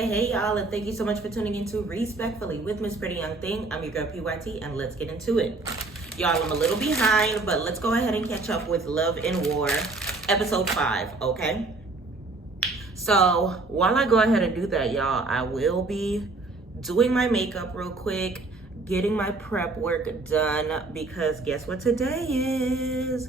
Hey y'all, and thank you so much for tuning into Respectfully with Miss Pretty Young Thing. I'm your girl PYT, and let's get into it. Y'all, I'm a little behind, but let's go ahead and catch up with Love and War episode 5, okay? So while I go ahead and do that, y'all, I will be doing my makeup real quick, getting my prep work done, because guess what today is?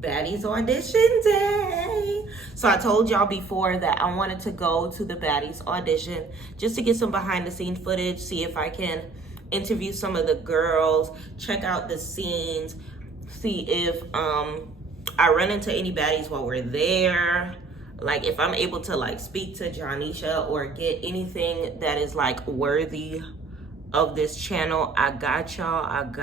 Baddies audition day. So I told y'all before that I wanted to go to the Baddies audition just to get some behind the scenes footage, see if I can interview some of the girls, check out the scenes, see if I run into any baddies while we're there. Like if I'm able to like speak to Jonisha or get anything that is like worthy of this channel, I got y'all.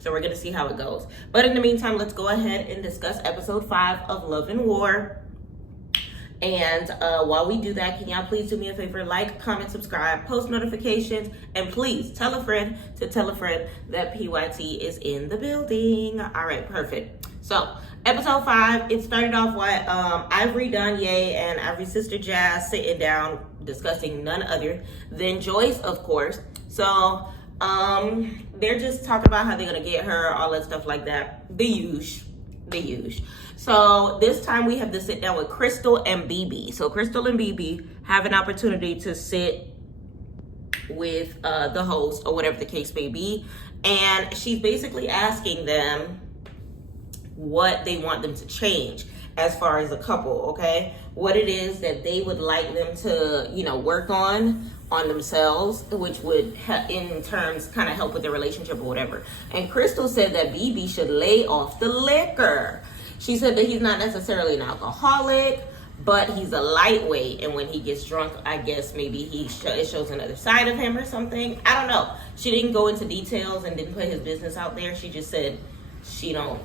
So we're gonna see how it goes. But in the meantime, let's go ahead and discuss episode 5 of Love and War. And while we do that, can y'all please do me a favor, like, comment, subscribe, post notifications, and please tell a friend to tell a friend that PYT is in the building. All right, perfect. So episode 5, it started off with Ivory, Danye, and Ivory's sister Jazz sitting down discussing none other than Joyce, of course. So they're just talking about how they're gonna get her, all that stuff like that. The huge. So this time we have to sit down with Crystal and BB. So Crystal and BB have an opportunity to sit with the host or whatever the case may be. And she's basically asking them what they want them to change as far as a couple, okay? What it is that they would like them to, work on themselves, which would in terms kind of help with their relationship or whatever. And Crystal said that BB should lay off the liquor. She said that he's not necessarily an alcoholic, but he's a lightweight, and when he gets drunk, I guess maybe it shows another side of him or something. I don't know. She didn't go into details and didn't put his business out there. She just said she don't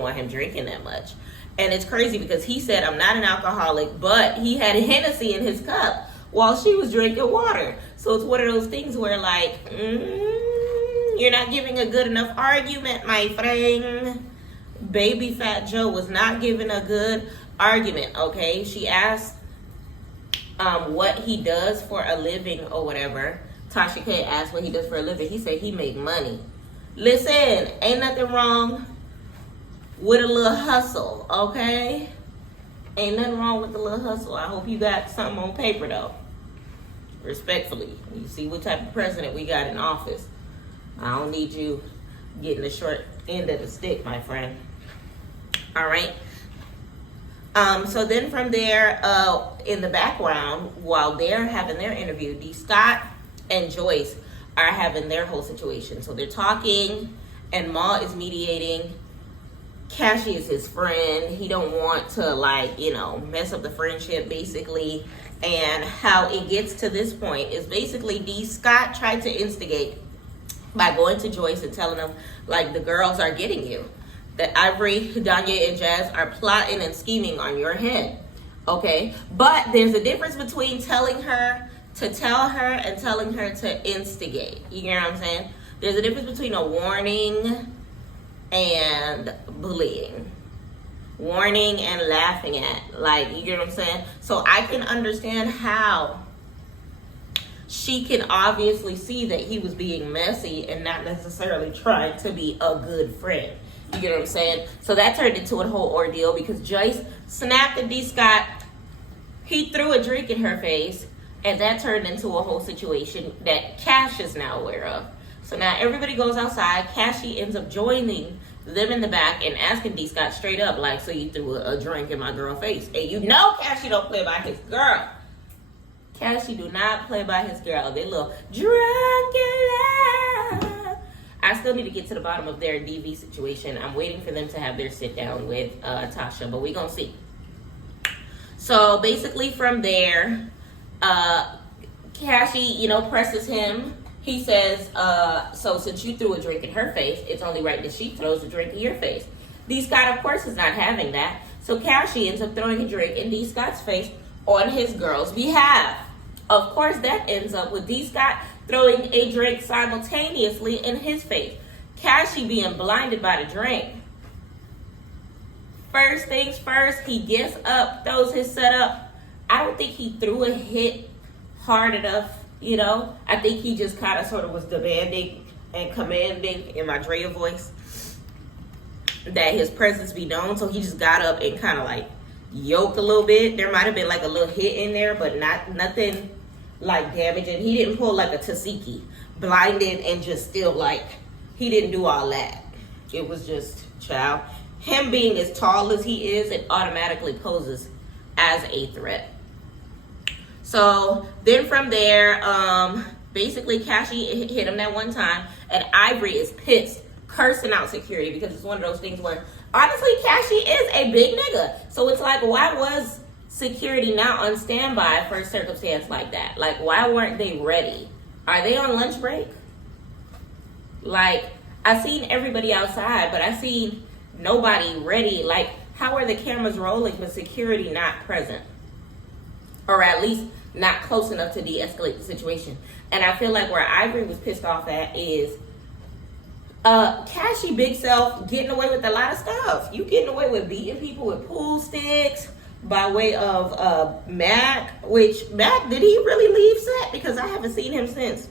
want him drinking that much. And it's crazy because he said, I'm not an alcoholic, but he had Hennessy in his cup while she was drinking water. So it's one of those things where like, you're not giving a good enough argument, my friend. Baby Fat Joe was not giving a good argument, okay? She asked what he does for a living or whatever. Tasha K asked what he does for a living. He said he make money. Listen, ain't nothing wrong with a little hustle, okay? Ain't nothing wrong with a little hustle. I hope you got something on paper, though. Respectfully, you see what type of president we got in office. I don't need you getting the short end of the stick, my friend. All right. So then from there, in the background, while they're having their interview, D. Scott and Joyce are having their whole situation. So they're talking, and Ma is mediating. Cashy is his friend. He don't want to mess up the friendship basically. And how it gets to this point is basically D. Scott tried to instigate by going to Joyce and telling them like the girls are getting you. That Ivory, Danya, and Jazz are plotting and scheming on your head. Okay? But there's a difference between telling her to tell her and telling her to instigate. You get what I'm saying? There's a difference between a warning and bullying. Warning and laughing at. Like, you get what I'm saying? So I can understand how she can obviously see that he was being messy and not necessarily trying to be a good friend. You get what I'm saying? So that turned into a whole ordeal because Joyce snapped at D. Scott. He threw a drink in her face, and that turned into a whole situation that Cash is now aware of. So now everybody goes outside. Cashy ends up joining them in the back and asking D. Scott straight up, like, so you threw a drink in my girl's face. And Cashy don't play by his girl. Cashy do not play by his girl. They little drunk in love. I still need to get to the bottom of their DV situation. I'm waiting for them to have their sit down with Tasha, but we gonna see. So basically from there, Cashy, presses him. He says, so since you threw a drink in her face, it's only right that she throws a drink in your face. D. Scott, of course, is not having that. So Cashy ends up throwing a drink in D. Scott's face on his girl's behalf. Of course, that ends up with D. Scott throwing a drink simultaneously in his face. Cashy being blinded by the drink. First things first, he gets up, throws his setup I don't think he threw a hit hard enough, you know. I think he just kind of sort of was demanding and commanding, in my Drea voice, that his presence be known. So he just got up and kind of like yoked a little bit. There might have been like a little hit in there, but nothing like damaging. He didn't pull like a Tasiki, blinded and just still like, he didn't do all that. It was just, child, him being as tall as he is, it automatically poses as a threat. So then from there, basically Cashy hit him that one time, and Ivory is pissed, cursing out security, because it's one of those things where, honestly, Cashy is a big nigga. So it's like, why was security not on standby for a circumstance like that? Like, why weren't they ready? Are they on lunch break? Like, I seen everybody outside, but I seen nobody ready. Like, how are the cameras rolling but security not present? Or at least not close enough to de-escalate the situation. And I feel like where Ivory was pissed off at is Cashy big self getting away with a lot of stuff. You getting away with beating people with pool sticks by way of Mac, which Mac, did he really leave set? Because I haven't seen him since.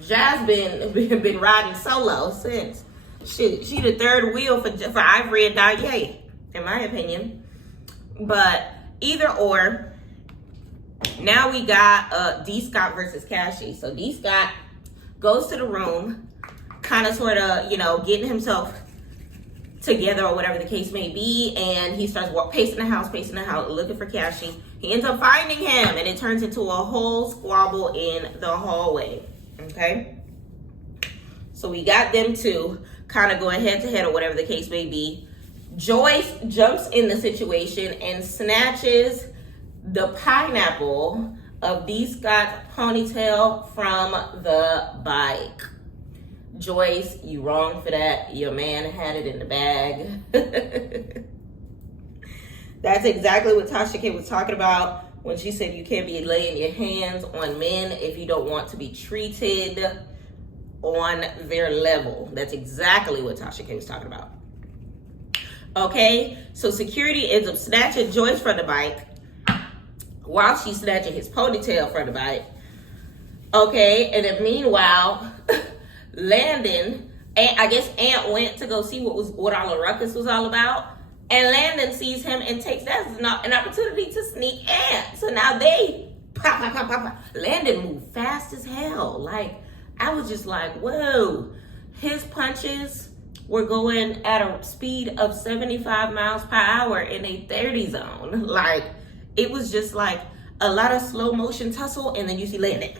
Jazz been riding solo since. She the third wheel for Ivory and Danye, in my opinion. But either or, now we got D Scott versus Cashy. So D Scott goes to the room, kind of sort of, you know, getting himself together or whatever the case may be, and he starts pacing the house, looking for Cashy. He ends up finding him, and it turns into a whole squabble in the hallway. Okay, so we got them two kind of going head to head or whatever the case may be. Joyce jumps in the situation and snatches the pineapple of D Scott's ponytail from the bike. Joyce, you wrong for that. Your man had it in the bag. That's exactly what Tasha K was talking about when she said you can't be laying your hands on men if you don't want to be treated on their level. That's exactly what Tasha K was talking about. Okay, so security ends up snatching Joyce from the bike while she's snatching his ponytail from the bike. Okay, and then meanwhile, Landon, and I guess Ant went to go see what all the ruckus was all about. And Landon sees him and takes that as an opportunity to sneak Ant. So now they pop. Landon moved fast as hell. Like, I was just like, whoa. His punches were going at a speed of 75 miles per hour in a 30 zone. Like, it was just like a lot of slow motion tussle, and then you see Landon.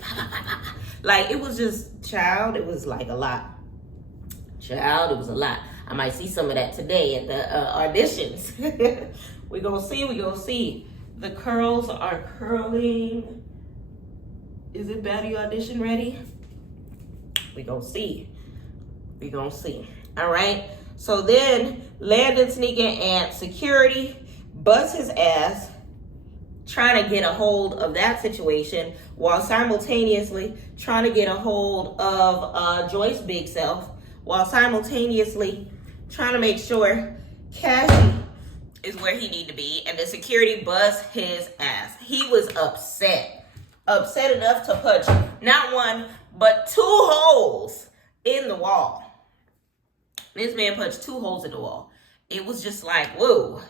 Like, it was just, child, it was like a lot. Child, it was a lot. I might see some of that today at the auditions. We're going to see. The curls are curling. Is it Batty audition ready? We're going to see. All right. So then Landon sneaking and security busts his ass trying to get a hold of that situation while simultaneously trying to get a hold of Joyce big self, while simultaneously trying to make sure Cashy is where he need to be, and the security buzzed his ass. He was upset enough to punch not one, but 2 holes in the wall. This man punched 2 holes in the wall. It was just like, whoa.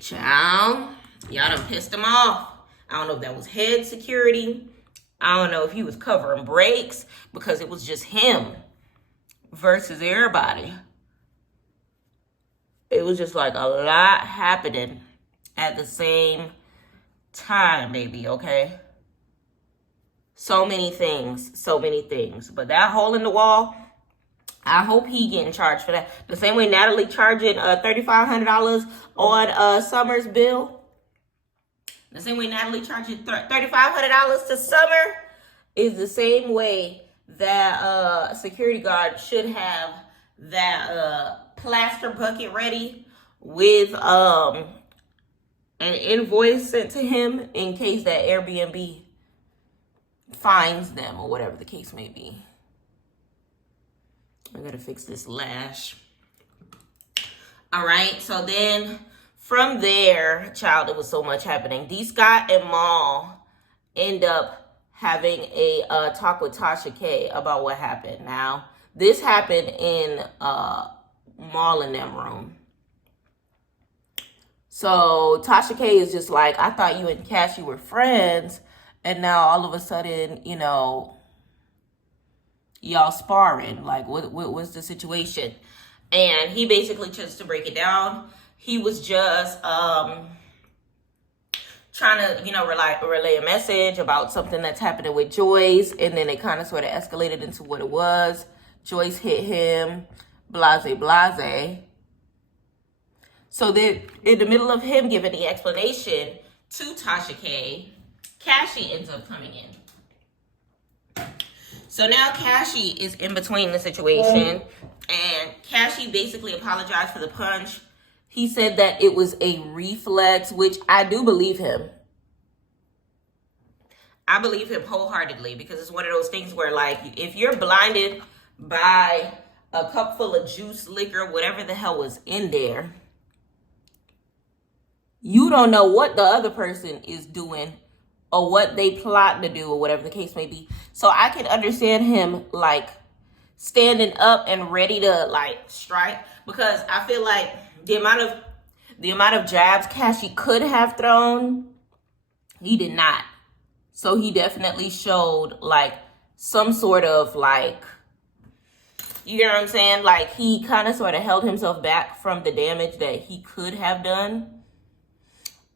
Child, y'all done pissed him off. I don't know if that was head security. I don't know if he was covering brakes, because it was just him versus everybody. It was just like a lot happening at the same time, baby, okay? So many things. But that hole in the wall, I hope he getting charged for that. The same way Natalie charging $3,500 on Summer's bill. The same way Natalie charging $3,500 to Summer is the same way that security guard should have that plaster bucket ready with an invoice sent to him in case that Airbnb fines them or whatever the case may be. I gotta fix this lash. All right, so then From there, child, it was so much happening. D. Scott and Mal end up having a talk with Tasha K about what happened. Now, this happened in Mal and them room. So Tasha K is just like, I thought you and Cassie were friends, and now all of a sudden, you know, y'all sparring. Like, what's the situation? And he basically, just to break it down, he was just trying to, you know, relay a message about something that's happening with Joyce, and then it kind of sort of escalated into what it was. Joyce hit him, blase. So then, in the middle of him giving the explanation to Tasha K, Cassie ends up coming in. So now Cassie is in between the situation, and Cassie basically apologized for the punch. He said that it was a reflex, which I do believe him. I believe him wholeheartedly, because it's one of those things where, like, if you're blinded by a cup full of juice, liquor, whatever the hell was in there, you don't know what the other person is doing or what they plot to do or whatever the case may be. So I can understand him, like, standing up and ready to, like, strike, because I feel like the amount of jabs Cassie could have thrown, he did not. So he definitely showed, like, some sort of, like, you know what I'm saying? Like, he kind of sort of held himself back from the damage that he could have done.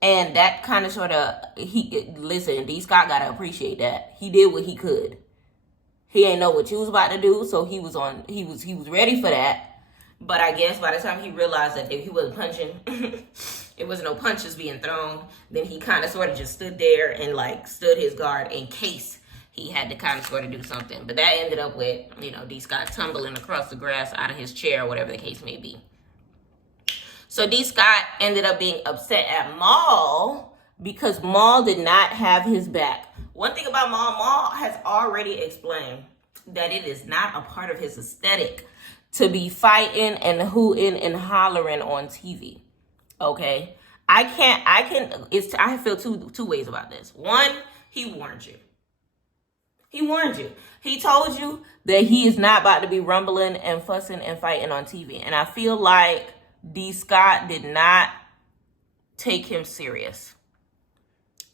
And that kind of sort of, listen, D. Scott got to appreciate that. He did what he could. He ain't know what you was about to do, so he was ready for that. But I guess by the time he realized that if he wasn't punching, it wasn't no punches being thrown, then he kind of sort of just stood there and, like, stood his guard in case he had to kind of sort of do something. But that ended up with, you know, D. Scott tumbling across the grass out of his chair, whatever the case may be. So D. Scott ended up being upset at Mal because Mal did not have his back. One thing about Mal has already explained that it is not a part of his aesthetic to be fighting and hooting and hollering on TV. Okay? I feel two ways about this. One, he warned you. He warned you. He told you that he is not about to be rumbling and fussing and fighting on TV. And I feel like D. Scott did not take him serious.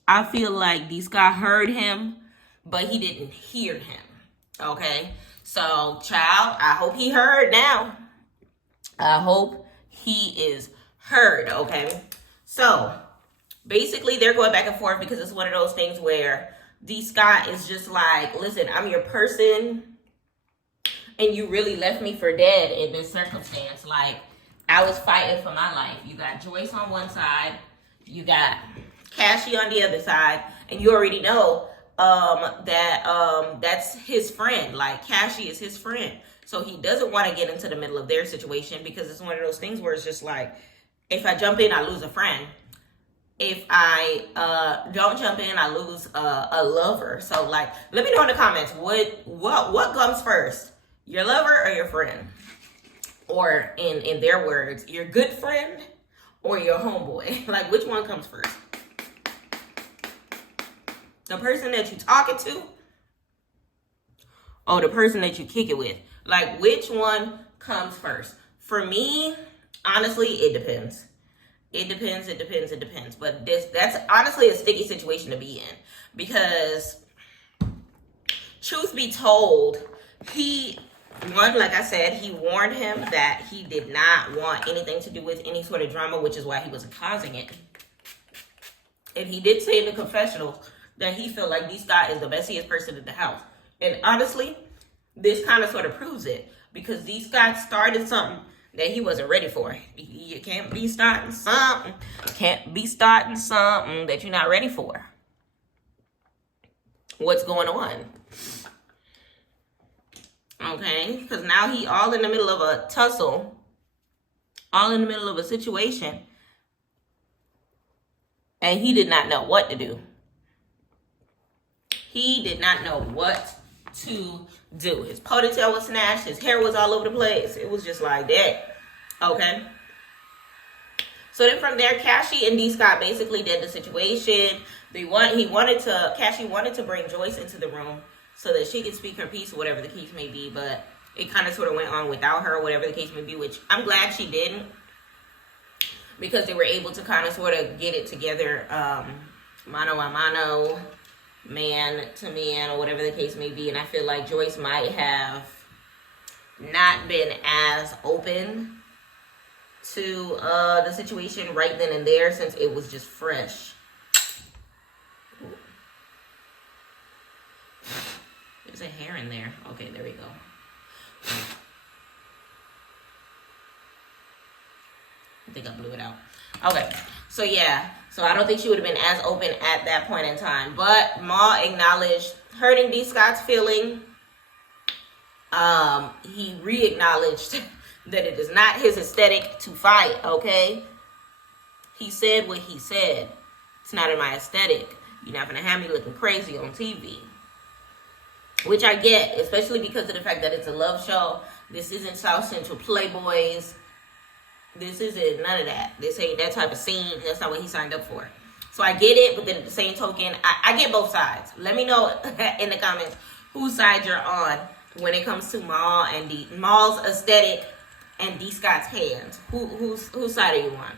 I feel like D. Scott heard him, but he didn't hear him. Okay? So, child, I hope he heard now. I hope he is heard, okay? So, basically, they're going back and forth because it's one of those things where D. Scott is just like, listen, I'm your person, and you really left me for dead in this circumstance. Like, I was fighting for my life. You got Joyce on one side, you got Cassie on the other side, and you already know that's his friend. Like, Cassie is his friend. So he doesn't want to get into the middle of their situation because it's one of those things where it's just like, if I jump in, I lose a friend. If I don't jump in, I lose a lover. So, like, let me know in the comments, what comes first? Your lover or your friend? Or in their words, your good friend or your homeboy? Like, which one comes first? The person that you talking to or the person that you kick it with? Like, which one comes first? For me, honestly, it depends. It depends. But that's honestly a sticky situation to be in. Because, truth be told, like I said, he warned him that he did not want anything to do with any sort of drama, which is why he wasn't causing it. And he did say in the confessional that he felt like D. Scott is the messiest person in the house. And honestly, this kind of sort of proves it. Because D. Scott started something that he wasn't ready for. You can't be starting something. That you're not ready for. What's going on? Okay? Because now he all in the middle of a tussle. All in the middle of a situation. And he did not know what to do. He did not know what to do. His ponytail was snatched. His hair was all over the place. It was just like that. Okay? So then from there, Cassie and D. Scott basically did the situation. Cassie wanted to bring Joyce into the room so that she could speak her piece or whatever the case may be, but it kind of sort of went on without her or whatever the case may be, which I'm glad she didn't, because they were able to kind of sort of get it together, mano a mano, man to man, or whatever the case may be. And I feel like Joyce might have not been as open to the situation right then and there, since it was just fresh. There's a hair in there. Okay, there we go. I think I blew it out. Okay, so yeah. So I don't think she would have been as open at that point in time. But Ma acknowledged hurting D. Scott's feeling. He re-acknowledged that it is not his aesthetic to fight, okay? He said what he said. It's not in my aesthetic. You're not going to have me looking crazy on TV. Which I get, especially because of the fact that it's a love show. This isn't South Central Playboys. This isn't none of that. This ain't that type of scene. That's not what he signed up for. So I get it, but then at the same token, I get both sides. Let me know in the comments whose side you're on when it comes to Maul's aesthetic and D. Scott's hands. Whose side are you on?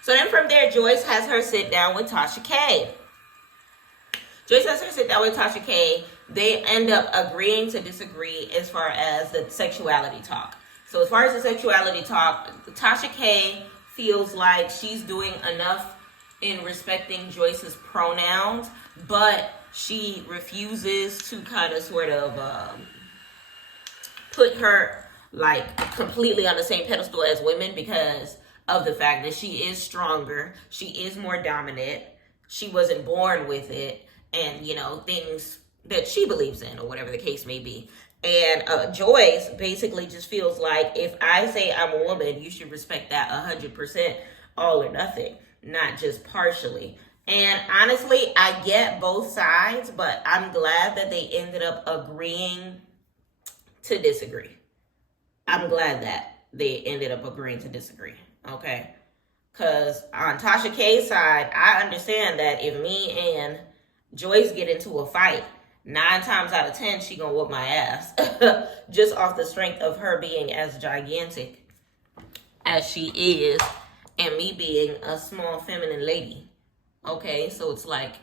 So then from there, Joyce has her sit down with Tasha K. They end up agreeing to disagree as far as the sexuality talk. So as far as the sexuality talk, Tasha K feels like she's doing enough in respecting Joyce's pronouns, but she refuses to kind of sort of put her like completely on the same pedestal as women, because of the fact that she is stronger, she is more dominant, she wasn't born with it, and things that she believes in or whatever the case may be. And Joyce basically just feels like, if I say I'm a woman, you should respect that 100%, all or nothing, not just partially. And honestly, I get both sides, but I'm glad that they ended up agreeing to disagree. I'm glad that they ended up agreeing to disagree, okay? Because on Tasha K's side, I understand that if me and Joyce get into a fight, 9 times out of 10, she gonna whoop my ass. Just off the strength of her being as gigantic as she is, and me being a small feminine lady. Okay, so it's like,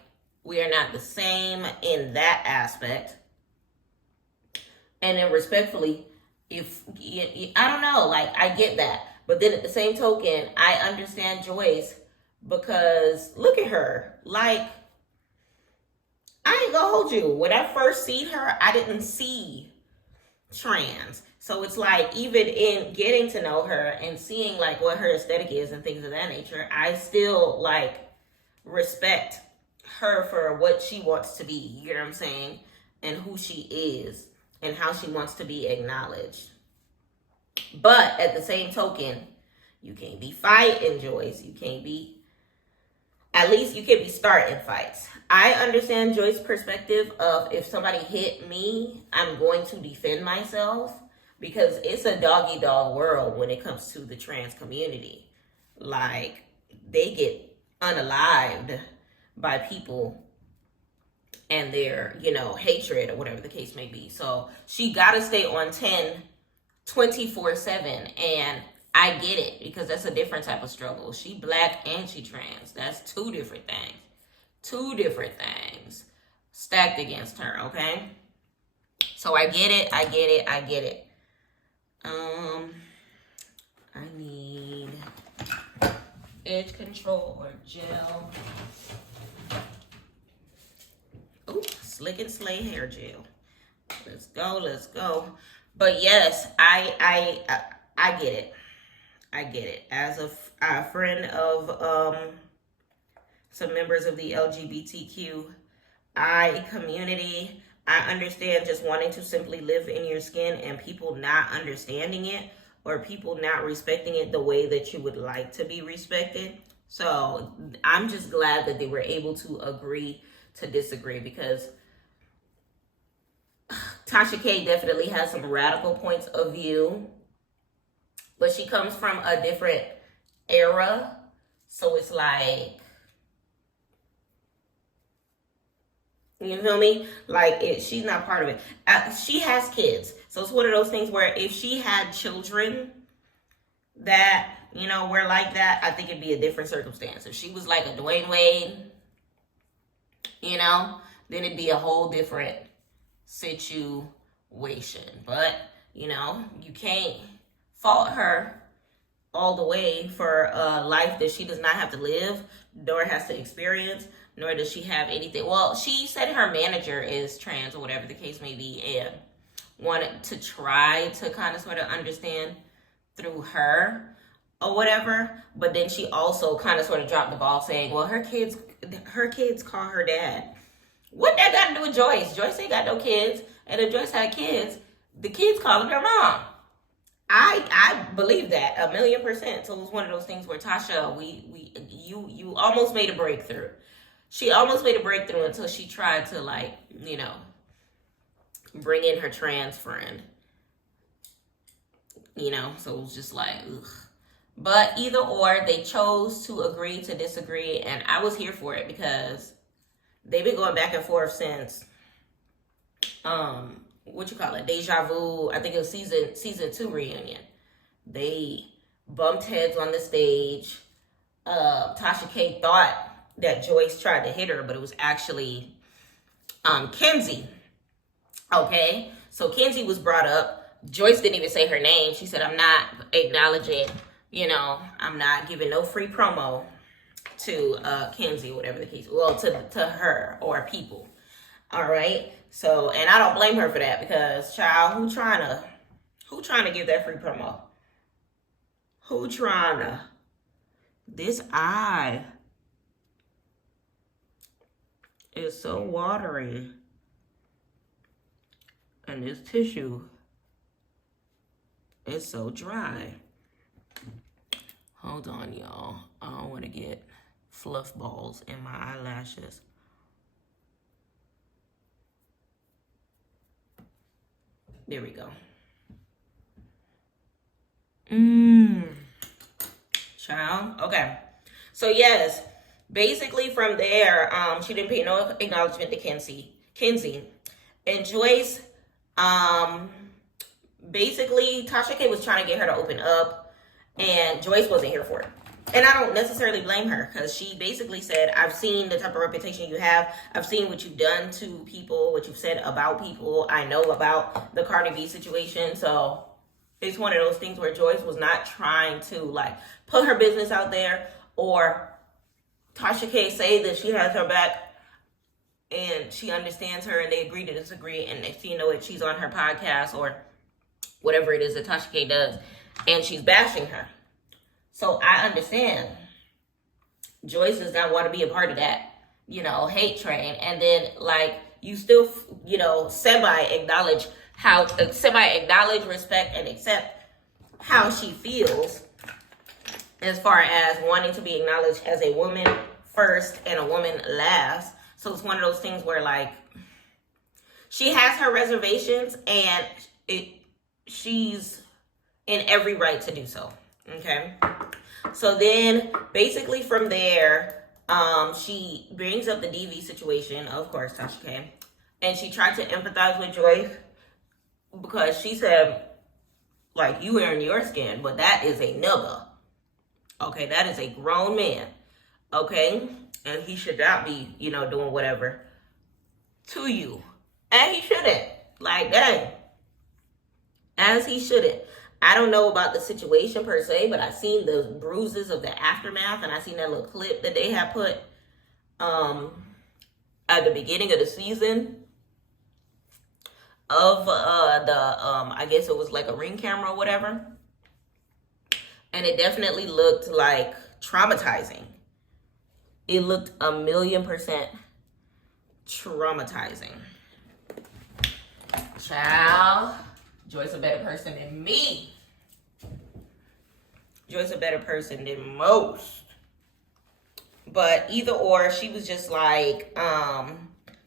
we are not the same in that aspect. And then respectfully, I don't know, like, I get that. But then at the same token, I understand Joyce, because look at her. Like, I ain't gonna hold you. When I first seen her, I didn't see trans. So it's like, even in getting to know her and seeing like what her aesthetic is and things of that nature, I still like respect her for what she wants to be, you know what I'm saying? And who she is and how she wants to be acknowledged. But at the same token, you can't be fighting, Joyce. At least you can't be starting fights. I understand Joyce's perspective of, if somebody hit me, I'm going to defend myself, because it's a dog-eat-dog world when it comes to the trans community. Like, they get unalived by people and their, hatred or whatever the case may be. So she got to stay on 10 24/7, and I get it, because that's a different type of struggle. She black and she trans. That's two different things. Two different things stacked against her, okay? So I get it. I need edge control or gel. Ooh, Slick and Slay hair gel. Let's go. But yes, I get it. I get it. As a friend of some members of the LGBTQI community, I understand just wanting to simply live in your skin and people not understanding it, or people not respecting it the way that you would like to be respected. So I'm just glad that they were able to agree to disagree, because Tasha K definitely has some radical points of view, but she comes from a different era. So it's like, you feel me? Like, she's not part of it. She has kids. So it's one of those things where if she had children that, were like that, I think it'd be a different circumstance. If she was like a Dwayne Wade, then it'd be a whole different situation. But, you can't fault her all the way for a life that she does not have to live, nor has to experience, nor does she have anything. Well, she said her manager is trans or whatever the case may be, and wanted to try to kind of sort of understand through her or whatever. But then she also kind of sort of dropped the ball saying, well, her kids call her dad. What that got to do with Joyce? Joyce ain't got no kids. And if Joyce had kids, the kids calling her mom. I believe that 1,000,000%. So it was one of those things where Tasha, you almost made a breakthrough. She almost made a breakthrough until she tried to bring in her trans friend. So it was just like, ugh. But either or, they chose to agree to disagree, and I was here for it because they've been going back and forth since Deja Vu. I think it was season 2 reunion. They bumped heads on the stage. Tasha K thought that Joyce tried to hit her, but it was actually Kenzie. Okay, so Kenzie was brought up. Joyce didn't even say her name. She said, I'm not acknowledging, I'm not giving no free promo to Kenzie, whatever the case. Well, to her or people. All right. So, and I don't blame her for that because, child, who trying to give that free promo? Who trying to? This eye is so watery. And this tissue is so dry. Hold on, y'all. I don't want to get fluff balls in my eyelashes. There we go. Child. Okay. So yes, basically from there, she didn't pay no acknowledgement to Kenzie. And Joyce, basically Tasha K was trying to get her to open up, and Joyce wasn't here for it. And I don't necessarily blame her because she basically said, I've seen the type of reputation you have. I've seen what you've done to people, what you've said about people. I know about the Cardi B situation. So it's one of those things where Joyce was not trying to put her business out there, or Tasha K say that she has her back and she understands her and they agree to disagree. And next thing you know it, she's on her podcast or whatever it is that Tasha K does, and she's bashing her. So I understand Joyce does not want to be a part of that, hate train. And then you still, semi-acknowledge, respect, and accept how she feels as far as wanting to be acknowledged as a woman first and a woman last. So it's one of those things where she has her reservations, and she's in every right to do so. Okay. So then basically from there, she brings up the DV situation, of course, Tasha K. And she tried to empathize with Joyce because she said, you wearing your skin, but that is a nigga. Okay, that is a grown man. Okay? And he should not be, doing whatever to you. And he shouldn't. Dang. As he shouldn't. I don't know about the situation per se, but I seen the bruises of the aftermath, and I seen that little clip that they had put at the beginning of the season of I guess it was a Ring camera or whatever. And it definitely looked traumatizing. It looked 1,000,000% traumatizing. Child. Joyce a better person than me. Joyce a better person than most. But either or, she was just Tasha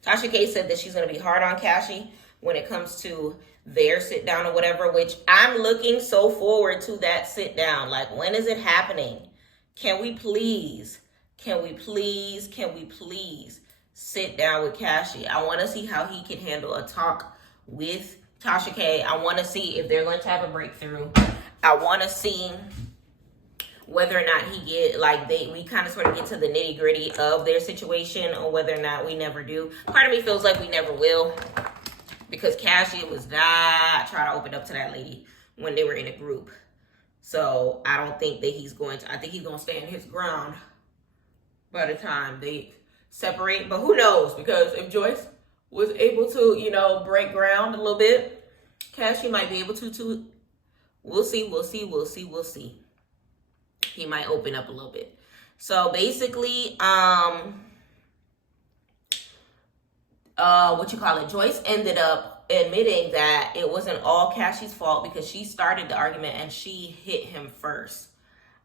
K said that she's going to be hard on Cashy when it comes to their sit down or whatever, which I'm looking so forward to that sit down. When is it happening? can we please sit down with Cassie? I want to see how he can handle a talk with Tasha K. I want to see if they're going to have a breakthrough. I want to see whether or not he get, like, we kind of sort of get to the nitty gritty of their situation, or whether or not we never do. Part of me feels like we never will, because Cassie was not trying to open up to that lady when they were in a group. So I don't think that he's going to, I think he's going to stand his ground by the time they separate. But who knows, because if Joyce was able to, you know, break ground a little bit, Cassie might be able to. We'll see. He might open up a little bit. So basically, Joyce ended up admitting that it wasn't all Cassie's fault because she started the argument and she hit him first,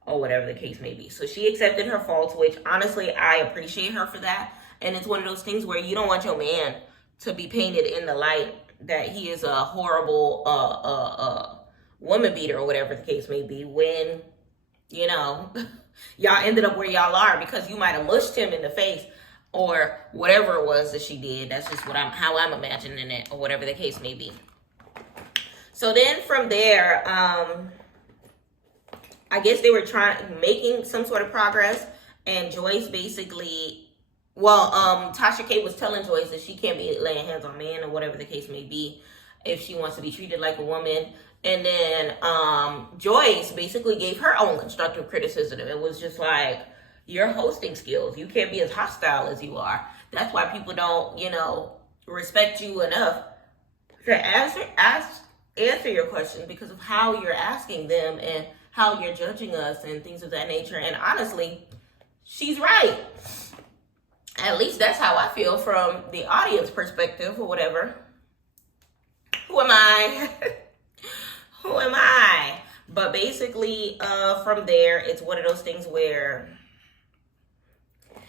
or whatever the case may be. So she accepted her faults, which honestly, I appreciate her for that. And it's one of those things where you don't want your man to be painted in the light that he is a horrible woman beater, or whatever the case may be, when, you know, y'all ended up where y'all are because you might have mushed him in the face, or whatever it was that she did. That's just how I'm imagining it, or whatever the case may be. So then from there, I guess they were making some sort of progress, and Joyce basically, Tasha K was telling Joyce that she can't be laying hands on men, or whatever the case may be, if she wants to be treated like a woman. And then Joyce basically gave her own constructive criticism. It was just like, your hosting skills, you can't be as hostile as you are. That's why people don't, you know, respect you enough to answer your questions, because of how you're asking them and how you're judging us and things of that nature. And honestly, she's right. At least that's how I feel from the audience perspective, or whatever. Who am I? Who am I? But basically, from there, it's one of those things where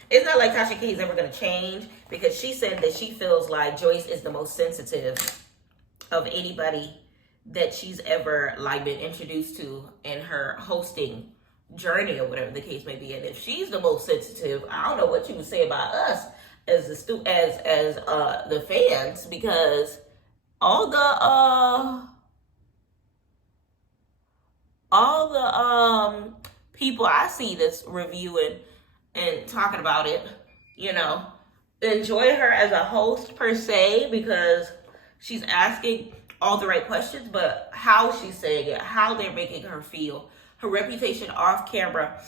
it's not like Tasha K is ever going to change, because she said that she feels like Joyce is the most sensitive of anybody that she's ever, like, been introduced to in her hosting journey, or whatever the case may be. And if she's the most sensitive, I don't know what you would say about us as the fans, because all the people I see that's reviewing and talking about it, you know, enjoy her as a host per se, because she's asking all the right questions, but how she's saying it, how they're making her feel, her reputation off camera,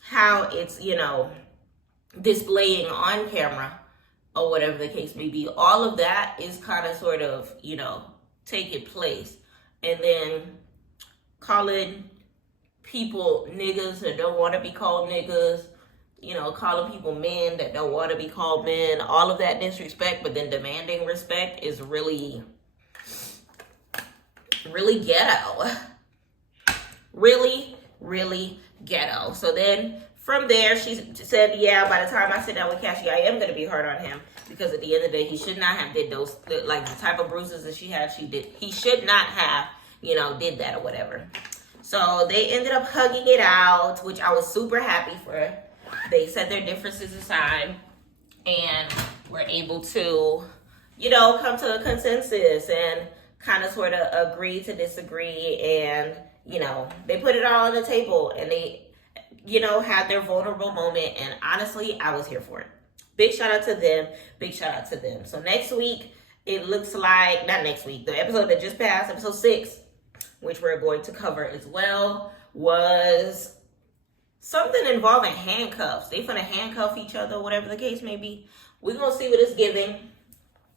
how it's, you know, displaying on camera, or whatever the case may be, all of that is kind of sort of, you know, taking place. And then calling people niggas that don't want to be called niggas, you know, calling people men that don't want to be called men, all of that disrespect, but then demanding respect is really, really ghetto. Really, really ghetto. So then from there, she said, yeah, by the time I sit down with Cassie, I am going to be hard on him, because at the end of the day, he should not have did those, like, the type of bruises that she had, he should not have, you know, did that or whatever. So they ended up hugging it out, which I was super happy for. They set their differences aside and were able to, you know, come to a consensus and kind of sort of agree to disagree. And, you know, they put it all on the table, and they, you know, had their vulnerable moment. And honestly, I was here for it. Big shout out to them. Big shout out to them. So next week, it looks like, not next week, the episode that just passed, episode 6, which we're going to cover as well, was something involving handcuffs. They finna handcuff each other, whatever the case may be. We're going to see what it's giving.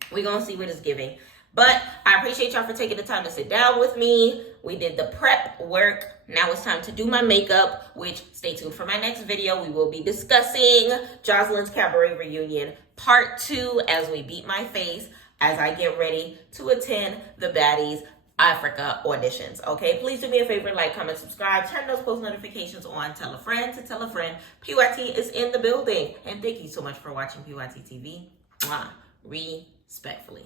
We're going to see what it's giving. But I appreciate y'all for taking the time to sit down with me. We did the prep work. Now it's time to do my makeup, which, stay tuned for my next video. We will be discussing Jocelyn's Cabaret Reunion Part 2 as we beat my face as I get ready to attend the Baddies Africa auditions. Okay, please do me a favor, like, comment, subscribe, turn those post notifications on, tell a friend to tell a friend. PYT is in the building, and thank you so much for watching PYT TV. Mwah. Respectfully.